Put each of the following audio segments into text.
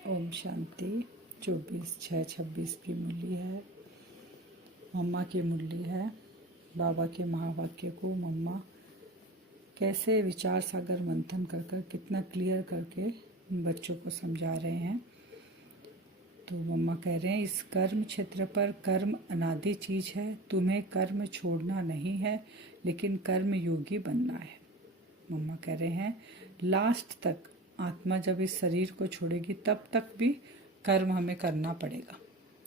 ओम शांति। 24/6/26 की मुरली है, मम्मा की मुरली है। बाबा के महावाक्य को मम्मा कैसे विचार सागर मंथन कर कर कितना क्लियर करके बच्चों को समझा रहे हैं। तो मम्मा कह रहे हैं, इस कर्म क्षेत्र पर कर्म अनादि चीज है, तुम्हें कर्म छोड़ना नहीं है लेकिन कर्म योगी बनना है। मम्मा कह रहे हैं, लास्ट तक आत्मा जब इस शरीर को छोड़ेगी तब तक भी कर्म हमें करना पड़ेगा।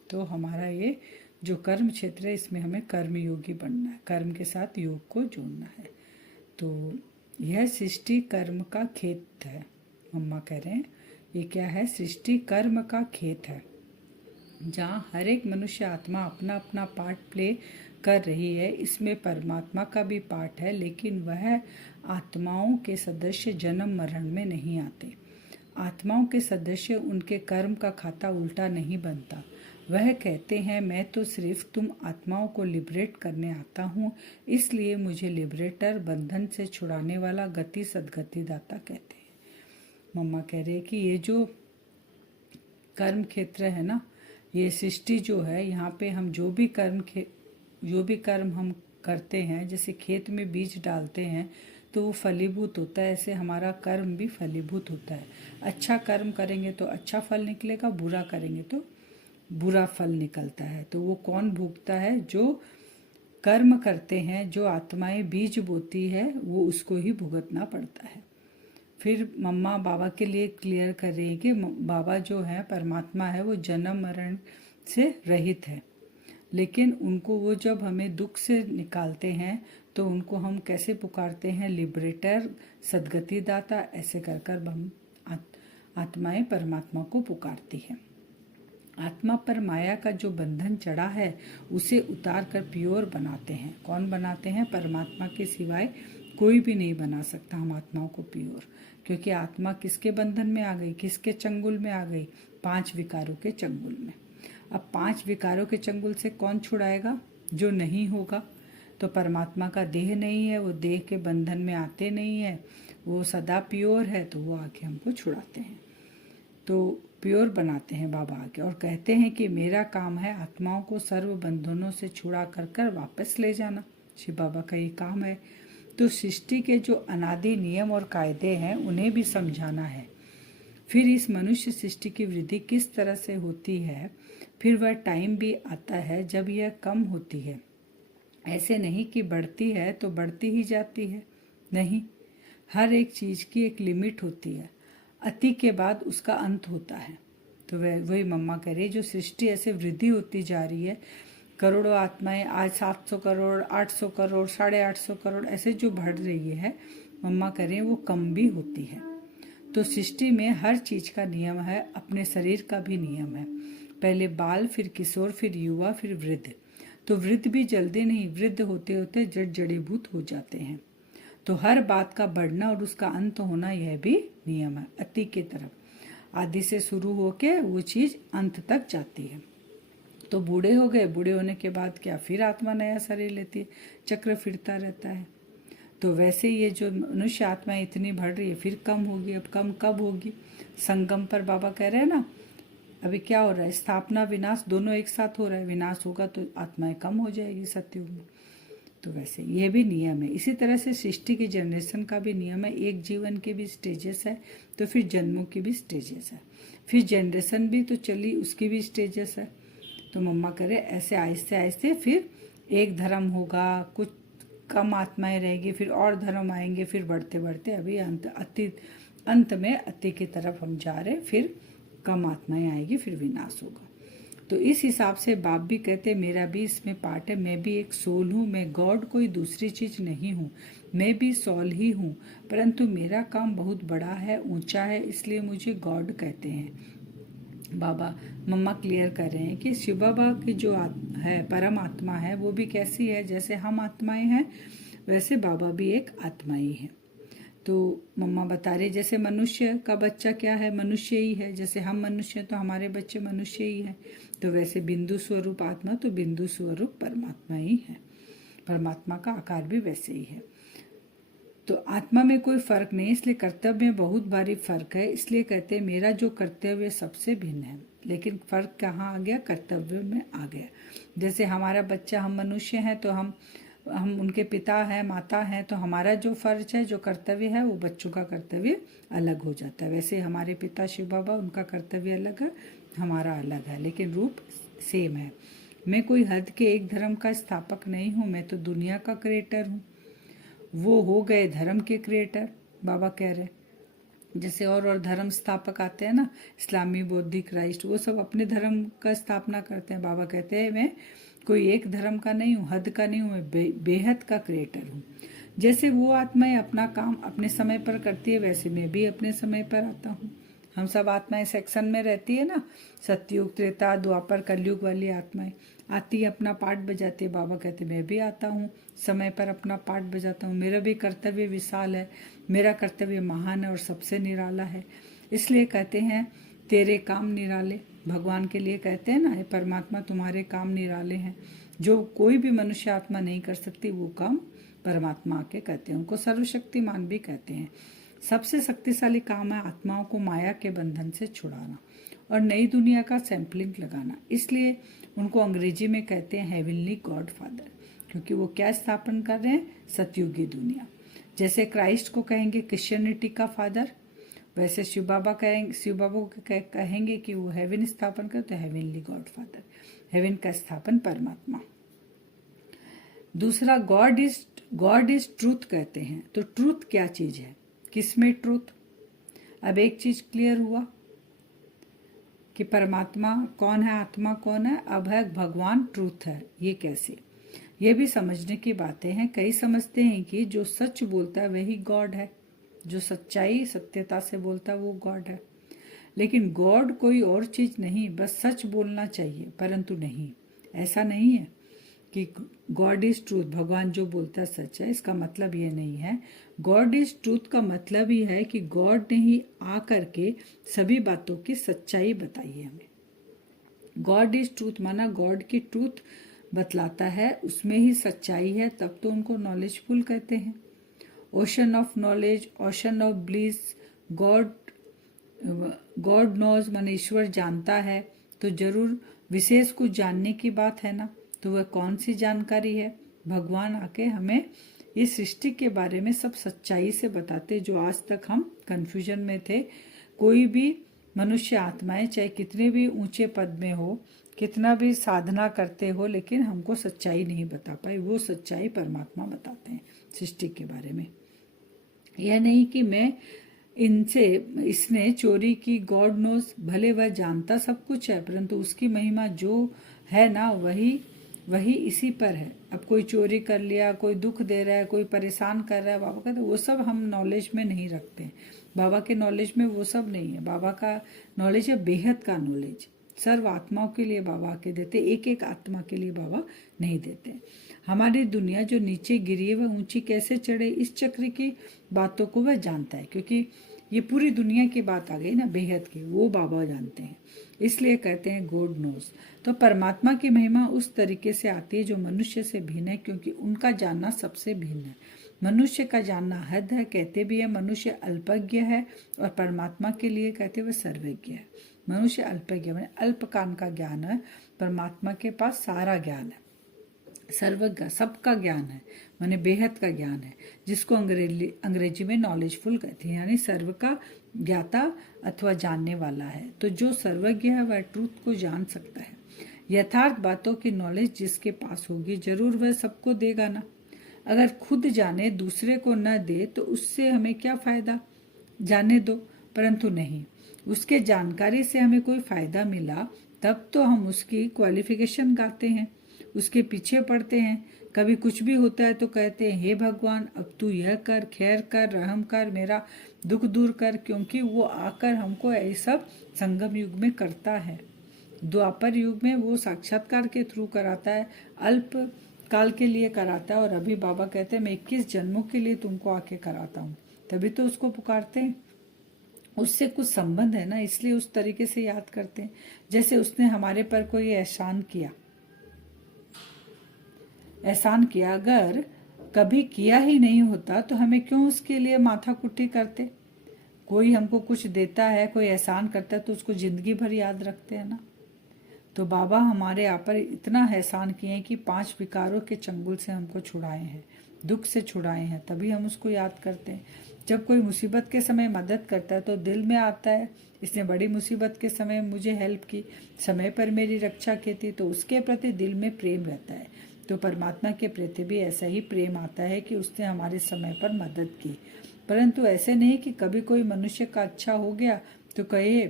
तो हमारा ये जो कर्म क्षेत्र है इसमें हमें कर्म योगी बनना है, कर्म के साथ योग को जोड़ना है। तो यह सृष्टि कर्म का खेत है। मम्मा कह रहे हैं ये क्या है, सृष्टि कर्म का खेत है जहाँ हर एक मनुष्य आत्मा अपना अपना पार्ट प्ले कर रही है। इसमें परमात्मा का भी पार्ट है, लेकिन वह आत्माओं के सदस्य जन्म मरण में नहीं आते। आत्माओं के सदस्य उनके कर्म का खाता उल्टा नहीं बनता। वह कहते हैं, मैं तो सिर्फ तुम आत्माओं को लिबरेट करने आता हूँ, इसलिए मुझे लिबरेटर, बंधन से छुड़ाने वाला, गति सदगति दाता कहते हैं। मम्मा कह रहे हैं कि ये जो कर्म क्षेत्र है ना, ये सृष्टि जो है, यहाँ पे हम जो भी कर्म हम करते हैं, जैसे खेत में बीज डालते हैं तो वो फलीभूत होता है, ऐसे हमारा कर्म भी फलीभूत होता है। अच्छा कर्म करेंगे तो अच्छा फल निकलेगा, बुरा करेंगे तो बुरा फल निकलता है। तो वो कौन भुगतता है? जो कर्म करते हैं, जो आत्माएं बीज बोती है, वो उसको ही भुगतना पड़ता है। फिर मम्मा बाबा के लिए क्लियर कर रही है कि बाबा जो है, परमात्मा है, वो जन्म मरण से रहित है, लेकिन उनको वो जब हमें दुख से निकालते हैं तो उनको हम कैसे पुकारते हैं? लिबरेटर, सदगति दाता, ऐसे कर कर हम आत्माएं परमात्मा को पुकारती हैं। आत्मा पर माया का जो बंधन चढ़ा है उसे उतार कर प्योर बनाते हैं। कौन बनाते हैं? परमात्मा के सिवाय कोई भी नहीं बना सकता हम आत्माओं को प्योर, क्योंकि आत्मा किसके बंधन में आ गई, किसके चंगुल में आ गई? 5 विकारों के चंगुल में। अब 5 विकारों के चंगुल से कौन छुड़ाएगा? जो नहीं होगा। तो परमात्मा का देह नहीं है, वो देह के बंधन में आते नहीं है, वो सदा प्योर है, तो वो आके हमको छुड़ाते हैं, तो प्योर बनाते हैं बाबा आके, और कहते हैं कि मेरा काम है आत्माओं को सर्व बंधनों से छुड़ा कर कर वापस ले जाना। शिव बाबा का ये काम है। तो सृष्टि के जो अनादि नियम और कायदे हैं उन्हें भी समझाना है। फिर इस मनुष्य सृष्टि की वृद्धि किस तरह से होती है, फिर वह टाइम भी आता है जब यह कम होती है। ऐसे नहीं कि बढ़ती है तो बढ़ती ही जाती है, नहीं, हर एक चीज की एक लिमिट होती है, अति के बाद उसका अंत होता है। तो वही मम्मा कह रही है, जो सृष्टि ऐसे वृद्धि होती जा रही है, करोड़ों आत्माएं आज 700 करोड़, 800 करोड़, 850 करोड़ ऐसे जो बढ़ रही है, मम्मा कह रही है वो कम भी होती है। तो सृष्टि में हर चीज का नियम है, अपने शरीर का भी नियम है। पहले बाल, फिर किशोर, फिर युवा, फिर वृद्ध। तो वृद्ध भी जल्दी नहीं, वृद्ध होते होते जड़ जड़ीभूत हो जाते हैं। तो हर बात का बढ़ना और उसका अंत होना, यह भी नियम है। अति की तरफ आदि से शुरू होके वो चीज अंत तक जाती है। तो बूढ़े हो गए, बूढ़े होने के बाद क्या, फिर आत्मा नया शरीर लेती है, चक्र फिरता रहता है। तो वैसे ये जो मनुष्य आत्मा इतनी बढ़ रही है, फिर कम होगी। अब कम कब होगी? संगम पर बाबा कह रहे हैं ना, अभी क्या हो रहा है, स्थापना विनाश दोनों एक साथ हो रहा है। विनाश होगा तो आत्माएं कम हो जाएगी सतयुग में। तो वैसे ये भी नियम है। इसी तरह से सृष्टि के जनरेशन का भी नियम है। एक जीवन के भी स्टेजेस है, तो फिर जन्मों की भी स्टेजेस है, फिर जनरेशन भी तो चली, उसकी भी स्टेजेस है। तो मम्मा करे ऐसे आहिस्ते आहिस्ते फिर एक धर्म होगा, कुछ कम आत्माएं रहेगी, फिर और धर्म आएंगे, फिर बढ़ते बढ़ते अभी अंत में अति की तरफ हम जा रहे, फिर कम आत्माएं आएगी, फिर विनाश होगा। तो इस हिसाब से बाप भी कहते, मेरा भी इसमें पार्ट है, मैं भी एक सोल हूँ, मैं गॉड कोई दूसरी चीज नहीं हूँ, मैं भी सोल ही हूँ, परंतु मेरा काम बहुत बड़ा है, ऊंचा है, इसलिए मुझे गॉड कहते हैं। बाबा मम्मा क्लियर कर रहे हैं कि शिव बाबा की जो है परम आत्मा है, वो भी कैसी है, जैसे हम आत्माएं हैं वैसे बाबा भी एक आत्मा ही है। तो मम्मा बता रही, जैसे मनुष्य का बच्चा क्या है, मनुष्य ही है, जैसे हम मनुष्य हैं तो हमारे बच्चे मनुष्य ही हैं। तो वैसे बिंदु स्वरूप आत्मा तो बिंदु स्वरूप परमात्मा ही है, परमात्मा का आकार भी वैसे ही है। तो आत्मा में कोई फर्क नहीं, इसलिए कर्तव्य में बहुत भारी फर्क है। इसलिए कहते हैं मेरा जो कर्तव्य सबसे भिन्न है। लेकिन फर्क कहाँ आ गया? कर्तव्य में आ गया। जैसे हमारा बच्चा, हम मनुष्य हैं तो हम उनके पिता हैं, माता हैं, तो हमारा जो फर्ज है, जो कर्तव्य है, वो बच्चों का कर्तव्य अलग हो जाता है। वैसे हमारे पिता शिव बाबा, उनका कर्तव्य अलग है, हमारा अलग है, लेकिन रूप सेम है। मैं कोई हद के एक धर्म का स्थापक नहीं हूँ, मैं तो दुनिया का क्रिएटर हूँ। वो हो गए धर्म के क्रिएटर, बाबा कह रहे। जैसे और धर्म स्थापक आते हैं ना, इस्लामी, बौद्धी, क्राइस्ट, वो सब अपने धर्म का स्थापना करते हैं। बाबा कहते हैं मैं कोई एक धर्म का नहीं हूँ, हद का नहीं हूँ, मैं बेहद का क्रिएटर हूँ। जैसे वो आत्माएं अपना काम अपने समय पर करती है, वैसे मैं भी अपने समय पर आता हूँ। हम सब आत्माएं सेक्शन में रहती है ना, सतयुग, त्रेता, द्वापर, कलयुग वाली आत्माएं आती है, अपना पार्ट बजाती है। बाबा कहते मैं भी आता हूँ, समय पर अपना पार्ट बजाता हूँ। मेरा भी कर्तव्य विशाल है, मेरा कर्तव्य महान है और सबसे निराला है। इसलिए कहते हैं तेरे काम निराले। भगवान के लिए कहते हैं ना, हे परमात्मा तुम्हारे काम निराले हैं, जो कोई भी मनुष्य आत्मा नहीं कर सकती, वो काम परमात्मा आके कहते हैं। उनको सर्वशक्तिमान भी कहते हैं। सबसे शक्तिशाली काम है आत्माओं को माया के बंधन से छुड़ाना और नई दुनिया का सैंपलिंग लगाना। इसलिए उनको अंग्रेजी में कहते हैं हेवनली गॉड फादर, क्योंकि वो क्या स्थापन कर रहे हैं? सतयुगी दुनिया। जैसे क्राइस्ट को कहेंगे क्रिश्चियनिटी का फादर, वैसे शिव बाबा को कहेंगे कि वो हेवन स्थापन कर, तो हेवनली गॉड फादर, हेवन का स्थापन परमात्मा। दूसरा गॉड इज ट्रूथ कहते हैं। तो ट्रूथ क्या चीज है? किसमें ट्रूथ? अब एक चीज क्लियर हुआ कि परमात्मा कौन है, आत्मा कौन है। अब है भगवान ट्रूथ है। ये कैसे? ये भी समझने की बातें हैं। कई समझते हैं कि जो सच बोलता है वही गॉड है, जो सच्चाई सत्यता से बोलता है वो गॉड है। लेकिन गॉड कोई और चीज नहीं, बस सच बोलना चाहिए, परंतु नहीं, ऐसा नहीं है कि गॉड इज ट्रूथ, भगवान जो बोलता है सच है। इसका मतलब ये नहीं है। गॉड इज ट्रूथ का मतलब ही है कि गॉड ने ही आकर के सभी बातों की सच्चाई बताई है हमें। गॉड इज ट्रूथ माना गॉड की ट्रूथ बतलाता है, उसमें ही सच्चाई है, तब तो उनको नॉलेजफुल कहते हैं। Ocean of knowledge, ocean of bliss, God knows माने ईश्वर जानता है, तो जरूर विशेष कुछ जानने की बात है ना। तो वह कौन सी जानकारी है? भगवान आके हमें इस सृष्टि के बारे में सब सच्चाई से बताते, जो आज तक हम कंफ्यूजन में थे। कोई भी मनुष्य आत्माएं चाहे कितने भी ऊंचे पद में हो, कितना भी साधना करते हो, लेकिन हमको सच्चाई नहीं बता पाए। वो सच्चाई परमात्मा बताते हैं सृष्टि के बारे में। यह नहीं कि मैं इसने चोरी की, गॉड नोज, भले वह जानता सब कुछ है, परंतु उसकी महिमा जो है ना, वही इसी पर है। अब कोई चोरी कर लिया, कोई दुख दे रहा है, कोई परेशान कर रहा है, बाबा कहते वो सब हम नॉलेज में नहीं रखते। बाबा के नॉलेज में वो सब नहीं है। बाबा का नॉलेज है बेहद का नॉलेज, सर्व आत्माओं के लिए बाबा आके देते, एक एक आत्मा के लिए बाबा नहीं देते। हमारी दुनिया जो नीचे गिरी है वह ऊंची कैसे चढ़े, इस चक्र की बातों को वह जानता है, क्योंकि ये पूरी दुनिया की बात आ गई ना, बेहद की, वो बाबा जानते हैं। इसलिए कहते हैं गॉड नोज। तो परमात्मा की महिमा उस तरीके से आती है जो मनुष्य से भिन्न है, क्योंकि उनका जानना सबसे भिन्न है। मनुष्य का जानना हद है, कहते भी है मनुष्य अल्पज्ञ है, और परमात्मा के लिए कहते वह सर्वज्ञ है। मनुष्य अल्पज्ञ माने अल्पकाल का ज्ञान है, परमात्मा के पास सारा ज्ञान है, सर्वज्ञ सबका ज्ञान है, माने बेहद का ज्ञान है, जिसको अंग्रेजी में नॉलेजफुल कहते हैं, यानी सर्व का ज्ञाता अथवा जानने वाला है। तो जो सर्वज्ञ है वह ट्रूथ को जान सकता है। यथार्थ बातों की नॉलेज जिसके पास होगी जरूर वह सबको देगा ना। अगर खुद जाने दूसरे को न दे तो उससे हमें क्या फायदा? जाने दो, परंतु नहीं, उसके जानकारी से हमें कोई फायदा मिला तब तो हम उसकी क्वालिफिकेशन गाते हैं, उसके पीछे पड़ते हैं। कभी कुछ भी होता है तो कहते हैं हे भगवान अब तू यह कर, खैर कर, रहम कर, मेरा दुख दूर कर, क्योंकि वो आकर हमको ऐसा संगम युग में करता है। द्वापर युग में वो साक्षात्कार के थ्रू कराता है, अल्प काल के लिए कराता है, और अभी बाबा कहते हैं मैं 21 जन्मों के लिए तुमको आके कराता हूँ, तभी तो उसको पुकारते हैं। उससे कुछ संबंध है ना, इसलिए उस तरीके से याद करते हैं। जैसे उसने हमारे पर कोई एहसान किया, अगर कभी किया ही नहीं होता तो हमें क्यों उसके लिए माथा कुट्टी करते। कोई हमको कुछ देता है, कोई एहसान करता है तो उसको जिंदगी भर याद रखते हैं ना। तो बाबा हमारे यहाँ पर इतना एहसान किए हैं कि 5 विकारों के चंगुल से हमको छुड़ाए हैं, दुख से छुड़ाए हैं, तभी हम उसको याद करते हैं। जब कोई मुसीबत के समय मदद करता है तो दिल में आता है, इसने बड़ी मुसीबत के समय मुझे हेल्प की, समय पर मेरी रक्षा की थी, तो उसके प्रति दिल में प्रेम रहता है। तो परमात्मा के प्रति भी ऐसा ही प्रेम आता है कि उसने हमारे समय पर मदद की। परंतु ऐसे नहीं कि कभी कोई मनुष्य का अच्छा हो गया तो कहे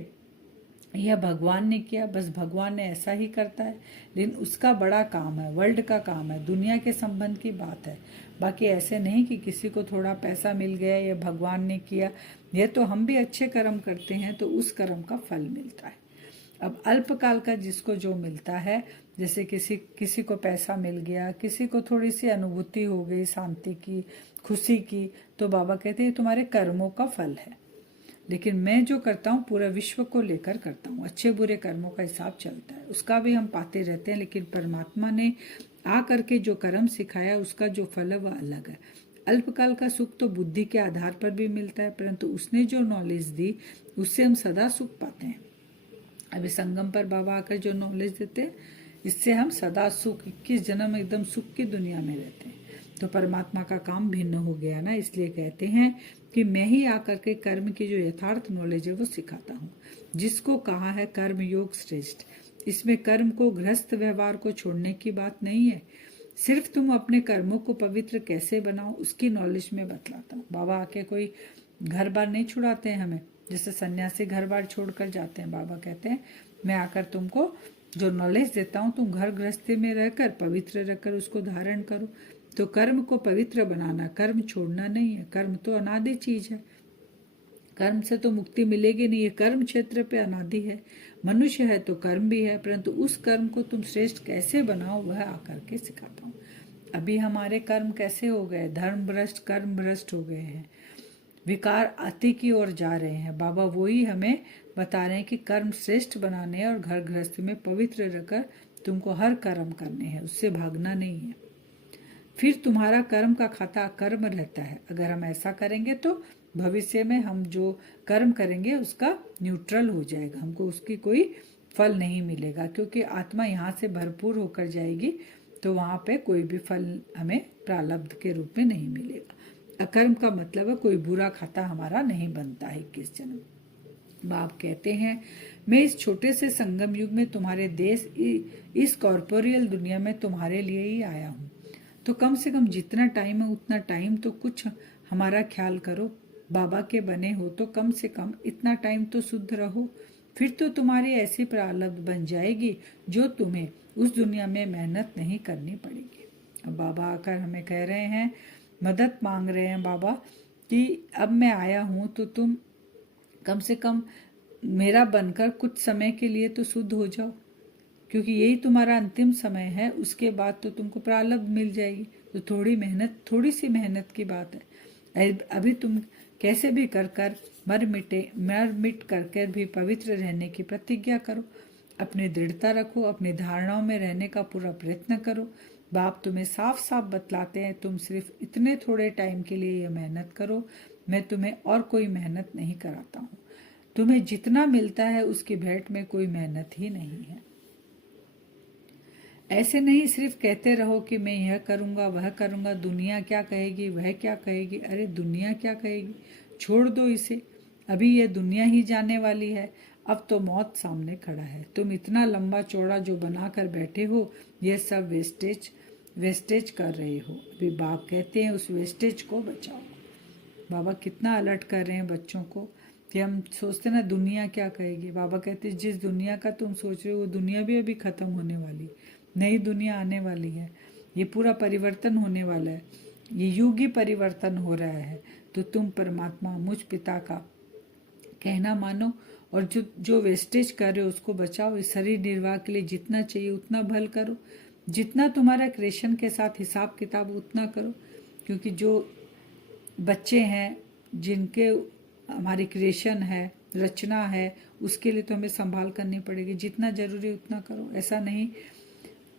यह भगवान ने किया, बस भगवान ने ऐसा ही करता है। लेकिन उसका बड़ा काम है, वर्ल्ड का काम है, दुनिया के संबंध की बात है। बाकी ऐसे नहीं कि किसी को थोड़ा पैसा मिल गया, ये भगवान ने किया। यह तो हम भी अच्छे कर्म करते हैं तो उस कर्म का फल मिलता है। अब अल्पकाल का जिसको जो मिलता है, जैसे किसी को पैसा मिल गया, किसी को थोड़ी सी अनुभूति हो गई शांति की, खुशी की, तो बाबा कहते हैं तुम्हारे कर्मों का फल है। लेकिन मैं जो करता हूँ पूरा विश्व को लेकर करता हूँ। अच्छे बुरे कर्मों का हिसाब चलता है, उसका भी हम पाते रहते हैं। लेकिन परमात्मा ने आ करके जो कर्म सिखाया उसका जो फल है वह अलग है। अल्पकाल का सुख तो बुद्धि के आधार पर भी मिलता है, परंतु उसने जो नॉलेज दी उससे हम सदा सुख पाते हैं। अभी संगम पर बाबा आकर जो नॉलेज देते हैं, इससे हम सदा सुख, 21 जन्म एकदम सुख की दुनिया में रहते हैं। तो परमात्मा का काम भिन्न हो गया ना, इसलिए कहते हैं कि मैं ही आकर के कर्म की जो यथार्थ नॉलेज है वो सिखाता हूँ। जिसको कहा है कर्म योग श्रेष्ठ, इसमें कर्म को, गृहस्थ व्यवहार को छोड़ने की बात नहीं है। सिर्फ तुम अपने कर्मों को पवित्र कैसे बनाओ उसकी नॉलेज में बतलाता हूँ। बाबा आके कोई घर बार नहीं छुड़ाते हैं हमें, जैसे सन्यासी घर बार छोड़कर जाते हैं। बाबा कहते हैं मैं आकर तुमको जो नॉलेज देता हूँ, तुम घर गृहस्थी में रहकर पवित्र रहकर उसको धारण करो। तो कर्म को पवित्र बनाना, कर्म छोड़ना नहीं है। कर्म तो अनादि चीज है, कर्म से तो मुक्ति मिलेगी नहीं। ये कर्म क्षेत्र पे अनादि है। मनुष्य है तो कर्म भी है, परंतु उस कर्म को तुम श्रेष्ठ कैसे बनाओ वह आकर के सिखाता हूँ। अभी हमारे कर्म कैसे हो गए, धर्म भ्रष्ट, कर्म भ्रष्ट हो गए हैं, विकार अति की ओर जा रहे हैं। बाबा वही हमें बता रहे हैं कि कर्म श्रेष्ठ बनाने और घर गृहस्थी में पवित्र रहकर तुमको हर कर्म करने हैं, उससे भागना नहीं है। फिर तुम्हारा कर्म का खाता कर्म रहता है। अगर हम ऐसा करेंगे तो भविष्य में हम जो कर्म करेंगे उसका न्यूट्रल हो जाएगा, हमको उसकी कोई फल नहीं मिलेगा, क्योंकि आत्मा यहाँ से भरपूर होकर जाएगी तो वहाँ पे कोई भी फल हमें प्रारब्ध के रूप में नहीं मिलेगा। अकर्म का मतलब है कोई बुरा खाता हमारा नहीं बनता है 21 जन्म। बाप कहते हैं मैं इस छोटे से संगम युग में तुम्हारे देश, इस कॉर्पोरियल दुनिया में तुम्हारे लिए ही आया हूँ। तो कम से कम जितना टाइम है उतना टाइम तो कुछ हमारा ख्याल करो। बाबा के बने हो तो कम से कम इतना टाइम तो शुद्ध रहो, फिर तो तुम्हारी ऐसी प्रारब्ध बन जाएगी जो तुम्हें उस दुनिया में मेहनत नहीं करनी पड़ेगी। अब बाबा आकर हमें कह रहे हैं, मदद मांग रहे हैं बाबा कि अब मैं आया हूँ तो तुम कम से कम मेरा बनकर कुछ समय के लिए तो शुद्ध हो जाओ, क्योंकि यही तुम्हारा अंतिम समय है। उसके बाद तो तुमको प्रारब्ध मिल जाएगी। तो थोड़ी सी मेहनत की बात है। अभी तुम कैसे भी कर मर मिट कर भी पवित्र रहने की प्रतिज्ञा करो। अपनी दृढ़ता रखो, अपनी धारणाओं में रहने का पूरा प्रयत्न करो। बाप तुम्हें साफ साफ बतलाते हैं तुम सिर्फ इतने थोड़े टाइम के लिए ये मेहनत करो, मैं तुम्हें और कोई मेहनत नहीं कराता हूँ। तुम्हें जितना मिलता है उसकी भेंट में कोई मेहनत ही नहीं है। ऐसे नहीं सिर्फ कहते रहो कि मैं यह करूँगा वह करूँगा, दुनिया क्या कहेगी वह क्या कहेगी। अरे दुनिया क्या कहेगी, छोड़ दो इसे। अभी यह दुनिया ही जाने वाली है, अब तो मौत सामने खड़ा है। तुम इतना लंबा चौड़ा जो बना कर बैठे हो यह सब वेस्टेज कर रहे हो। अभी बाप कहते हैं उस वेस्टेज को बचाओ। बाबा कितना अलर्ट कर रहे हैं बच्चों को कि हम सोचते ना दुनिया क्या कहेगी। बाबा कहते हैं जिस दुनिया का तुम सोच रहे हो वो दुनिया भी अभी खत्म होने वाली, नई दुनिया आने वाली है। ये पूरा परिवर्तन होने वाला है, ये युग ही परिवर्तन हो रहा है। तो तुम परमात्मा मुझ पिता का कहना मानो और जो वेस्टेज कर रहे हो उसको बचाओ। इस शरीर निर्वाह के लिए जितना चाहिए उतना भल करो, जितना तुम्हारा क्रिएशन के साथ हिसाब किताब उतना करो, क्योंकि जो बच्चे हैं जिनके हमारी क्रिएशन है, रचना है, उसके लिए तो हमें संभाल करनी पड़ेगी। जितना जरूरी उतना करो। ऐसा नहीं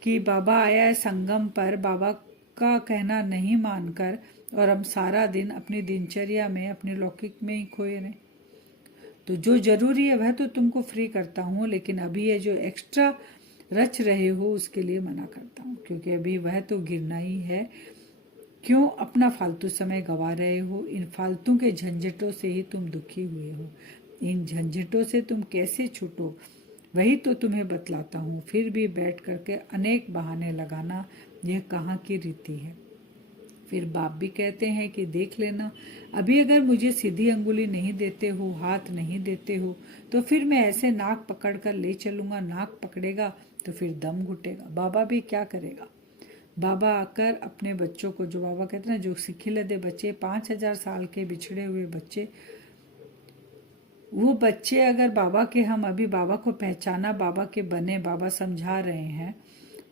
कि बाबा आया है संगम पर, बाबा सबका कहना नहीं मानकर और हम सारा दिन अपनी दिनचर्या में अपने लौकिक में ही खोए रहें। तो जो जरूरी है वह तो तुमको फ्री करता हूँ, लेकिन अभी ये जो एक्स्ट्रा रच रहे हो उसके लिए मना करता हूँ, क्योंकि अभी वह तो गिरना ही है। क्यों अपना फालतू समय गवा रहे हो? इन फालतू के झंझटों से ही तुम दुखी हुए हो। इन झंझटों से तुम कैसे छूटो वही तो तुम्हें बतलाता हूँ। फिर भी बैठ करके अनेक बहाने लगाना यह कहाँ की रीति है। फिर बाप भी कहते हैं कि देख लेना, अभी अगर मुझे सीधी अंगुली नहीं देते हो, हाथ नहीं देते हो, तो फिर मैं ऐसे नाक पकड़ कर ले चलूंगा। नाक पकड़ेगा तो फिर दम घुटेगा। बाबा भी क्या करेगा? बाबा आकर अपने बच्चों को, जो बाबा कहते हैं ना, जो सिखिलदे बच्चे, 5,000 साल के बिछड़े हुए बच्चे, वो बच्चे अगर बाबा के, हम अभी बाबा को पहचाना, बाबा के बने, बाबा समझा रहे हैं,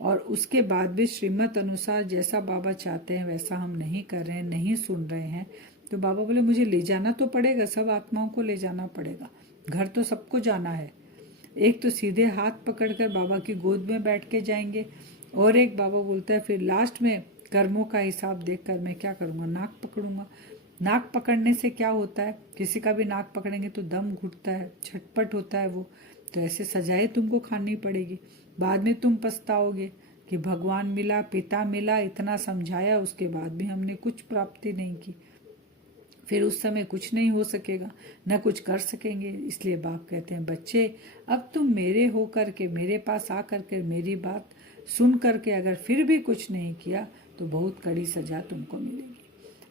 और उसके बाद भी श्रीमत अनुसार जैसा बाबा चाहते हैं वैसा हम नहीं कर रहे हैं, नहीं सुन रहे हैं, तो बाबा बोले मुझे ले जाना तो पड़ेगा, सब आत्माओं को ले जाना पड़ेगा, घर तो सबको जाना है। एक तो सीधे हाथ पकड़कर बाबा की गोद में बैठ के जाएंगे, और एक बाबा बोलता है फिर लास्ट में कर्मों का हिसाब देखकर मैं क्या करूँगा, नाक पकड़ूंगा। नाक पकड़ने से क्या होता है? किसी का भी नाक पकड़ेंगे तो दम घुटता है, छटपट होता है वो, तो ऐसे सजाएं तुमको खानी पड़ेगी। बाद में तुम पछताओगे कि भगवान मिला, पिता मिला, इतना समझाया, उसके बाद भी हमने कुछ प्राप्ति नहीं की। फिर उस समय कुछ नहीं हो सकेगा, न कुछ कर सकेंगे। इसलिए बाप कहते हैं बच्चे, अब तुम मेरे हो करके, मेरे पास आ करके मेरी बात सुन करके अगर फिर भी कुछ नहीं किया तो बहुत कड़ी सजा तुमको मिलेगी।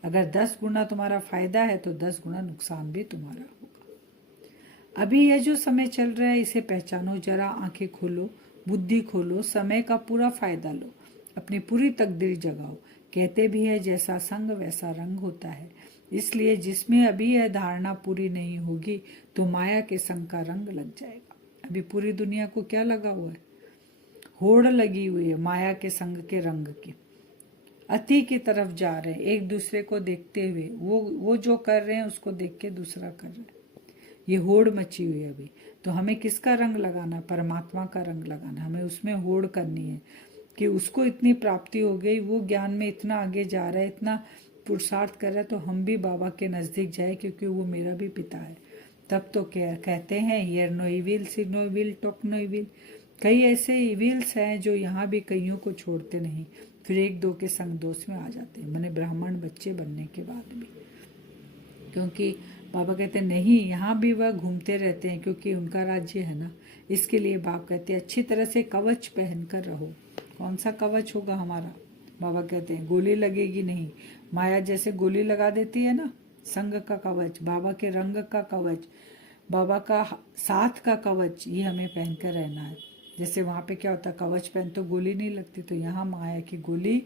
अगर 10 गुना तुम्हारा फायदा है तो 10 गुना नुकसान भी तुम्हारा होगा। अभी यह जो समय चल रहा है इसे पहचानो, जरा आंखें खोलो, बुद्धि खोलो, समय का पूरा फायदा लो, अपनी पूरी तकदीर जगाओ। कहते भी है जैसा संग वैसा रंग होता है। इसलिए जिसमें अभी यह धारणा पूरी नहीं होगी तो माया के संग का रंग लग जाएगा। अभी पूरी दुनिया को क्या लगा हुआ है? होड़ लगी हुई है माया के संग के रंग की। अति की तरफ जा रहे हैं, एक दूसरे को देखते हुए, वो जो कर रहे हैं उसको देख के दूसरा कर रहे हैं। ये होड़ मची हुई है अभी। तो हमें किसका रंग लगाना? परमात्मा का रंग लगाना। हमें उसमें होड़ करनी है कि उसको इतनी प्राप्ति हो गई, वो ज्ञान में इतना आगे जा रहा है, इतना पुरुषार्थ कर रहा है, तो हम भी बाबा के नज़दीक जाए, क्योंकि वो मेरा भी पिता है। तब तो क्या कहते हैं, hear no evil, see no evil, talk no evil. कई ऐसे इविल्स हैं जो यहाँ भी कईयों को छोड़ते नहीं, फिर एक दो के संग दोष में आ जाते हैं, मैंने ब्राह्मण बच्चे बनने के बाद भी। क्योंकि बाबा कहते हैं नहीं, यहाँ भी वह घूमते रहते हैं, क्योंकि उनका राज्य है ना। इसके लिए बाप कहते हैं अच्छी तरह से कवच पहन कर रहो। कौन सा कवच होगा हमारा? बाबा कहते हैं गोली लगेगी नहीं। माया जैसे गोली लगा देती है ना, संग का कवच, बाबा के रंग का कवच, बाबा का साथ का कवच, ये हमें पहन कर रहना है। जैसे वहाँ पे क्या होता है, कवच पहन तो गोली नहीं लगती, तो यहाँ माया की गोली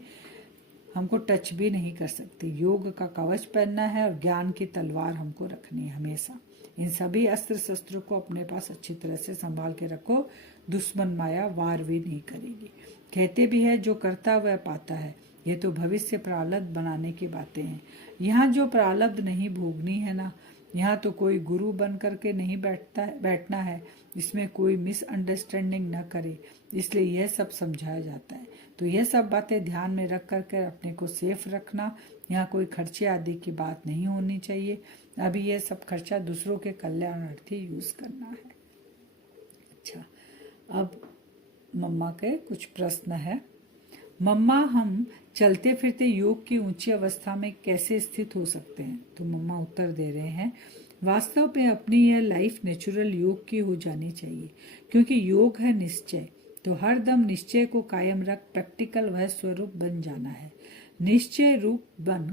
हमको टच भी नहीं कर सकती। योग का कवच पहनना है और ज्ञान की तलवार हमको रखनी है हमेशा। इन सभी अस्त्र शस्त्रों को अपने पास अच्छी तरह से संभाल के रखो, दुश्मन माया वार भी नहीं करेगी। कहते भी है जो करता वह पाता है। ये तो भविष्य प्रारब्ध बनाने की बातें हैं। यहाँ जो प्रारब्ध नहीं भोगनी है ना, यहाँ तो कोई गुरु बन करके नहीं बैठना है। इसमें कोई मिसअंडरस्टैंडिंग न करे, इसलिए यह सब समझाया जाता है। तो यह सब बातें ध्यान में रख करके अपने को सेफ रखना। यहाँ कोई खर्चे आदि की बात नहीं होनी चाहिए। अभी यह सब खर्चा दूसरों के कल्याणार्थी यूज करना है। अच्छा, अब मम्मा के कुछ प्रश्न है। मम्मा, हम चलते फिरते योग की ऊंची अवस्था में कैसे स्थित हो सकते हैं? तो मम्मा उत्तर दे रहे हैं, वास्तव में अपनी यह लाइफ नेचुरल योग की हो जानी चाहिए, क्योंकि योग है निश्चय। तो हर दम निश्चय को कायम रख प्रैक्टिकल वह स्वरूप बन जाना है। निश्चय रूप बन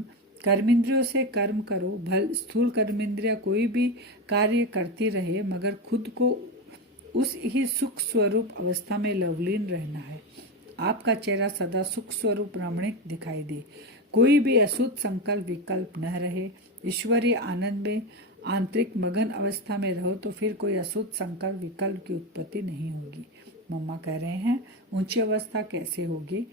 कर्मेंद्रियों से कर्म करो। भल स्थूल कर्मेंद्रिया कोई भी कार्य करती रहे, मगर खुद को उस ही सुख स्वरूप अवस्था में लवलीन रहना है। आपका चेहरा सदा सुख स्वरूप रमणीक दिखाई दे, कोई भी अशुद्ध संकल्प विकल्प न रहे। ईश्वरीय आनंद में आंतरिक मगन अवस्था में रहो तो फिर कोई अशुद्ध संकल्प विकल्प की उत्पत्ति नहीं होगी। मम्मा कह रहे हैं ऊंची अवस्था कैसे होगी?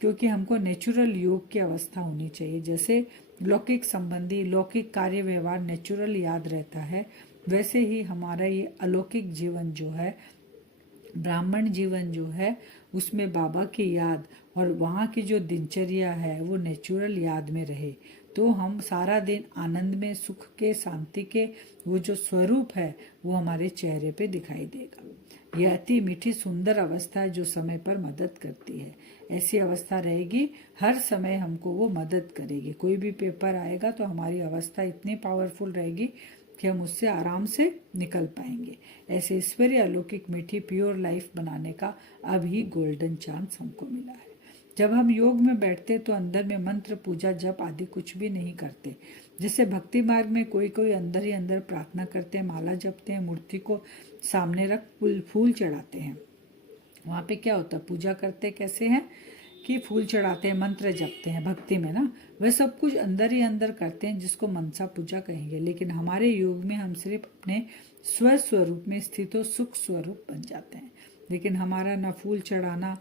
क्योंकि हमको नेचुरल योग की अवस्था होनी चाहिए। जैसे लौकिक संबंधी लौकिक कार्य व्यवहार नेचुरल याद रहता है, वैसे ही हमारा ये अलौकिक जीवन जो है ब्राह्मण जीवन जो है उसमें बाबा की याद और वहाँ की जो दिनचर्या है वो नेचुरल याद में रहे, तो हम सारा दिन आनंद में, सुख के, शांति के वो जो स्वरूप है वो हमारे चेहरे पे दिखाई देगा। यह अति मीठी सुंदर अवस्था है जो समय पर मदद करती है। ऐसी अवस्था रहेगी, हर समय हमको वो मदद करेगी। कोई भी पेपर आएगा तो हमारी अवस्था इतनी पावरफुल रहेगी कि हम उससे आराम से निकल पाएंगे। ऐसे ईश्वरीय अलौकिक मीठी प्योर लाइफ बनाने का अब ही गोल्डन चांस हमको मिला है। जब हम योग में बैठते तो अंदर में मंत्र, पूजा, जप आदि कुछ भी नहीं करते। जैसे भक्ति मार्ग में कोई कोई अंदर ही अंदर प्रार्थना करते हैं, माला जपते हैं, मूर्ति को सामने रख फूल चढ़ाते हैं। वहाँ पे क्या होता है, पूजा करते कैसे हैं कि फूल चढ़ाते हैं, मंत्र जपते हैं भक्ति में ना, वह सब कुछ अंदर ही अंदर करते हैं जिसको मनसा पूजा कहेंगे। लेकिन हमारे योग में हम सिर्फ अपने स्वरूप में स्थित हो सुख स्वरूप बन जाते हैं। लेकिन हमारा ना फूल चढ़ाना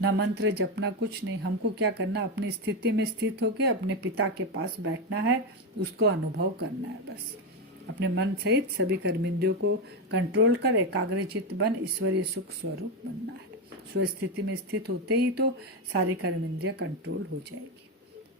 ना मंत्र जपना, कुछ नहीं। हमको क्या करना, अपनी स्थिति में स्थित होकर अपने पिता के पास बैठना है, उसको अनुभव करना है बस। अपने मन सहित सभी कर्मेंद्रियों को कंट्रोल कर एकाग्रचित्त बन ईश्वरीय सुख स्वरूप बनना है। स्वस्थिति में स्थित होते ही तो सारी कर्मेंद्रियां कंट्रोल हो जाएगी।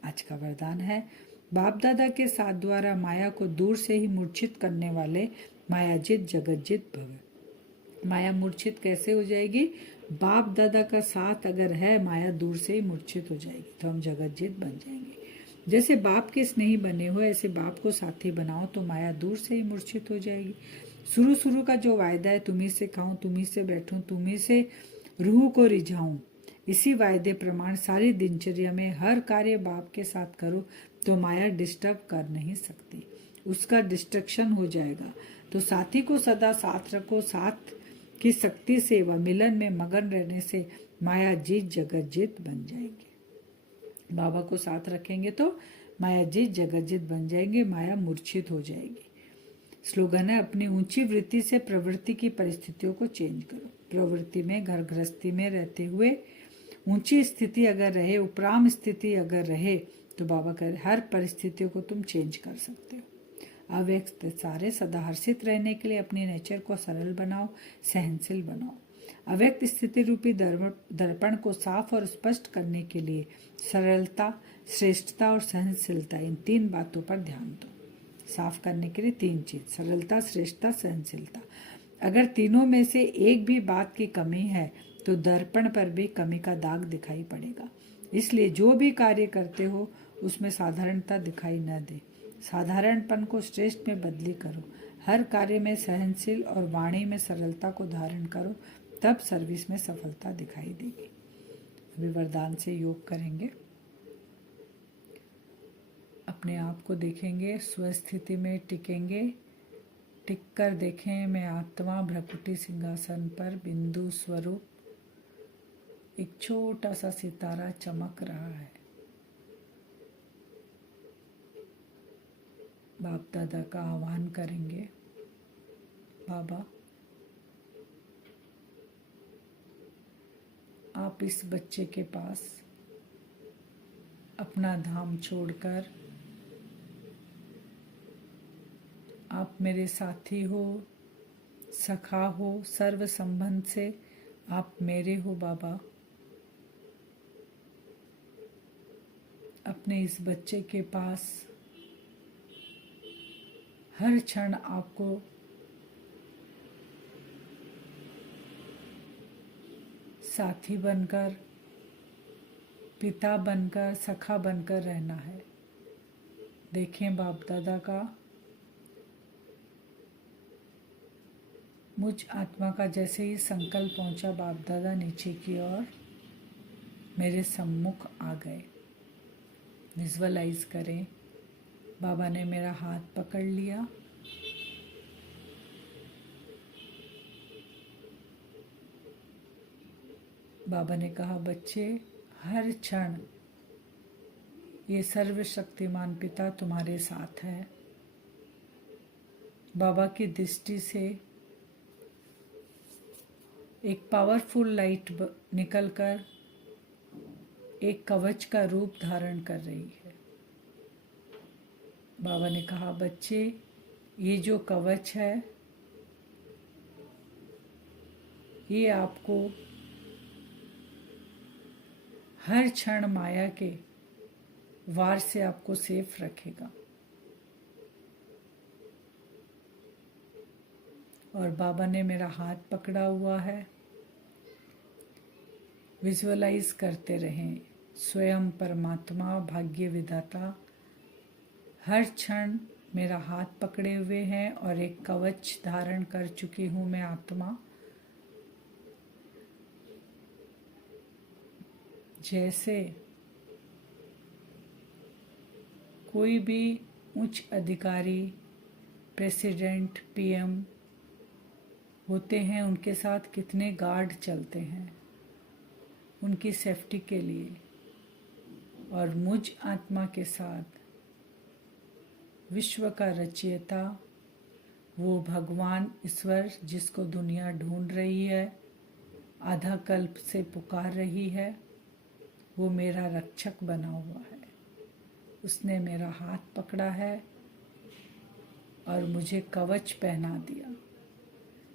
आज का वरदान है, बाप दादा के साथ द्वारा माया को दूर से ही मूर्छित करने वाले मायाजित जगतजित भव। माया मूर्छित कैसे हो जाएगी, बाप दादा का साथ अगर है, माया दूर से ही मूर्छित हो जाएगी, तो हम जगतजित बन जाएंगे। जैसे बाप के स्नेही बने हो ऐसे बाप को साथी बनाओ तो माया दूर से ही मूर्छित हो जाएगी। शुरू का जो वायदा है, तुम्ही से खाऊं, तुम्ही से बैठूं, तुम्ही से रूह को रिझाऊं, इसी वायदे प्रमाण सारी दिनचर्या में हर कार्य बाप के साथ करो तो माया डिस्टर्ब कर नहीं सकती, उसका डिस्ट्रक्शन हो जाएगा। तो साथी को सदा साथ रखो, साथ की शक्ति से व मिलन में मगन रहने से माया जीत जगत जीत बन जाएंगे। बाबा को साथ रखेंगे तो माया जीत जगत जीत बन जाएंगे, माया मूर्छित हो जाएगी। स्लोगन है, अपनी ऊंची वृत्ति से प्रवृत्ति की परिस्थितियों को चेंज करो। प्रवृत्ति में, घर गृहस्थी में रहते हुए ऊंची स्थिति अगर रहे, उपराम स्थिति अगर रहे, तो बाबा कह रहे हर परिस्थितियों को तुम चेंज कर सकते हो। अव्यक्त सारे सदा हर्षित रहने के लिए अपनी नेचर को सरल बनाओ, सहनशील बनाओ। अव्यक्त स्थिति रूपी दर्पण को साफ और स्पष्ट करने के लिए सरलता, श्रेष्ठता और सहनशीलता, इन 3 बातों पर ध्यान दो। साफ करने के लिए 3 चीज, सरलता, श्रेष्ठता, सहनशीलता। अगर तीनों में से एक भी बात की कमी है तो दर्पण पर भी कमी का दाग दिखाई पड़ेगा। इसलिए जो भी कार्य करते हो उसमें साधारणता दिखाई न दे, साधारणपन को श्रेष्ठ में बदली करो। हर कार्य में सहनशील और वाणी में सरलता को धारण करो, तब सर्विस में सफलता दिखाई देगी। अभी वरदान से योग करेंगे। अपने आप को देखेंगे, स्वस्थिति में टिकेंगे। टिक कर देखें, मैं आत्मा भ्रकुटी सिंहासन पर बिंदु स्वरूप, एक छोटा सा सितारा चमक रहा है। बाप दादा का आह्वान करेंगे, बाबा आप इस बच्चे के पास अपना धाम छोड़कर, आप मेरे साथी हो, सखा हो, सर्व संबंध से आप मेरे हो बाबा। अपने इस बच्चे के पास हर क्षण आपको साथी बनकर, पिता बनकर, सखा बनकर रहना है। देखें बाप दादा का, मुझ आत्मा का जैसे ही संकल्प पहुंचा, बाप दादा नीचे की ओर मेरे सम्मुख आ गए। विजुअलाइज करें, बाबा ने मेरा हाथ पकड़ लिया, बाबा ने कहा बच्चे हर क्षण ये सर्वशक्तिमान पिता तुम्हारे साथ है। बाबा की दृष्टि से एक पावरफुल लाइट निकलकर एक कवच का रूप धारण कर रही है। बाबा ने कहा बच्चे ये जो कवच है ये आपको हर क्षण माया के वार से आपको सेफ रखेगा। और बाबा ने मेरा हाथ पकड़ा हुआ है। विजुअलाइज करते रहें, स्वयं परमात्मा भाग्य विधाता हर क्षण मेरा हाथ पकड़े हुए हैं और एक कवच धारण कर चुकी हूँ मैं आत्मा। जैसे कोई भी उच्च अधिकारी, प्रेसिडेंट, पीएम होते हैं, उनके साथ कितने गार्ड चलते हैं उनकी सेफ्टी के लिए, और मुझ आत्मा के साथ विश्व का रचयिता, वो भगवान ईश्वर जिसको दुनिया ढूंढ रही है, आधा कल्प से पुकार रही है, वो मेरा रक्षक बना हुआ है। उसने मेरा हाथ पकड़ा है और मुझे कवच पहना दिया।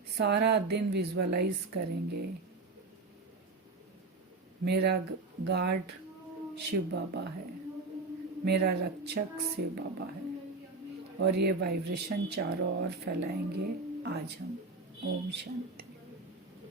सारा दिन विजुअलाइज करेंगे, मेरा गार्ड शिव बाबा है, मेरा रक्षक शिव बाबा है, और ये वाइब्रेशन चारों ओर फैलाएंगे आज हम। ओम शांति।